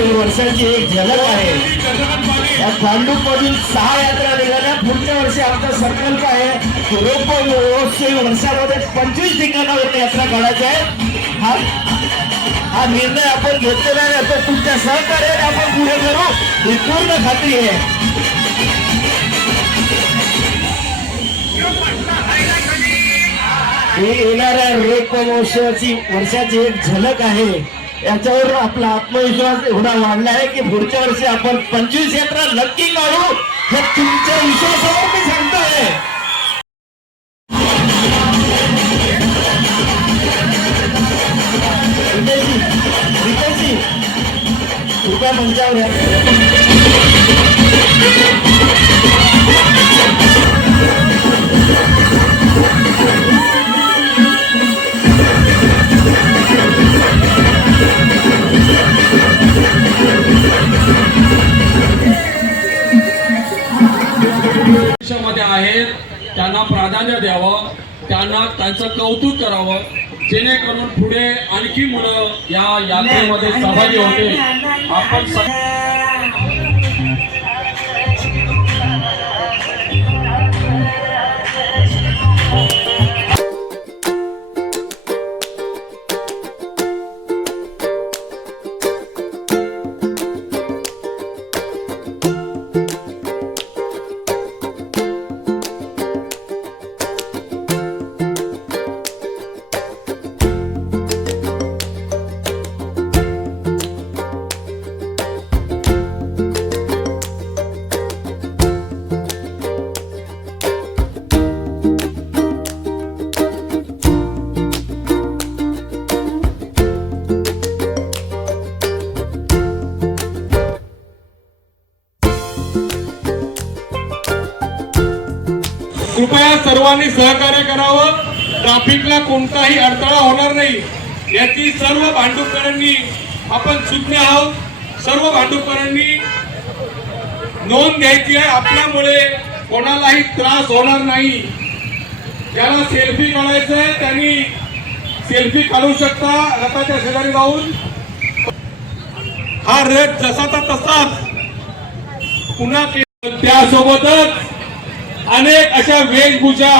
वर्षाची एक झलक आहे। या भांडूपमधून 6 यात्रा निघाल्या। पुढच्या वर्षी आमचा संकल्प आहे रोप महोत्सव वर्षामध्ये 25 ठिकाणावर यात्रा काढायची आहे। हा निर्णय आपण घेतलेला आहे, तो तुमच्या सहकार्याने आपण पुढे करू ही पूर्ण खात्री आहे। ही येणाऱ्या रोप महोत्सवाची वर्षाची एक झलक आहे। याच्यावर आपला आत्मविश्वास एवढा वाढला आहे की पुढच्या वर्षी आपण 25 यात्रा नक्की काढू हे तुमच्या विश्वासावर मी सांगतोय। कृपया मंचावर या। मध्ये आहेत त्यांना प्राधान्य द्यावं, त्यांना त्यांचं कौतुक करावं, जेणेकरून पुढे आणखी मुलं या यात्रेमध्ये सहभागी होते। आपण कृपया सर्वांनी सहकार्य करावं। ट्रॅफिकला कोणताही अडथळा होणार नाही याची सर्व भांडूपकरांनी आपण सूचना आहोत। सर्व भांडूपकरांनी नोंद घ्यायची आहे, आपल्यामुळे कोणालाही त्रास होणार नाही। ज्याला सेल्फी काढायचं आहे त्यांनी सेल्फी काढू शकता रथाच्या शेजारी जाऊन। हा रथ जसाचा तसाच पुन्हा त्यासोबतच अनेक अशा वेशभूषा